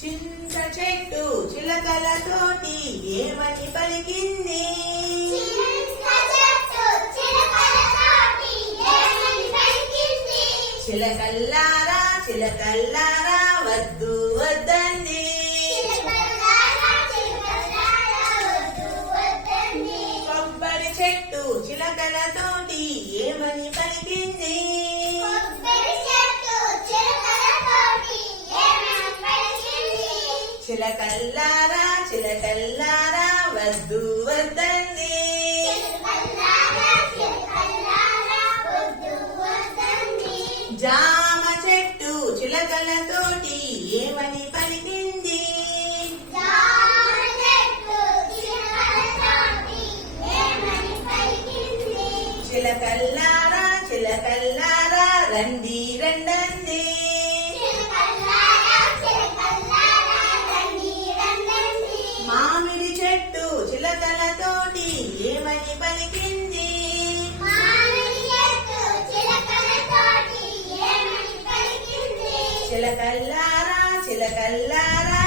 చింత చెట్టు చిలకలతోటి ఏమని పలికింది? చిలకల్లారా చిలకల్లారా వద్దు వద్దండి కొబ్బరి చెట్టు చిలకలతోటి చిలకల్లారా చిలకల్లారా వద్దు వద్దండి. జామ చెట్టు చిలకలతోటి ఏమని పలికింది? చిలకల్లారా చిలకల్లారా రండి రండండి చిలకలతోటి ఏమని పలికింది? చిలకల్లారా చిలకల్లారా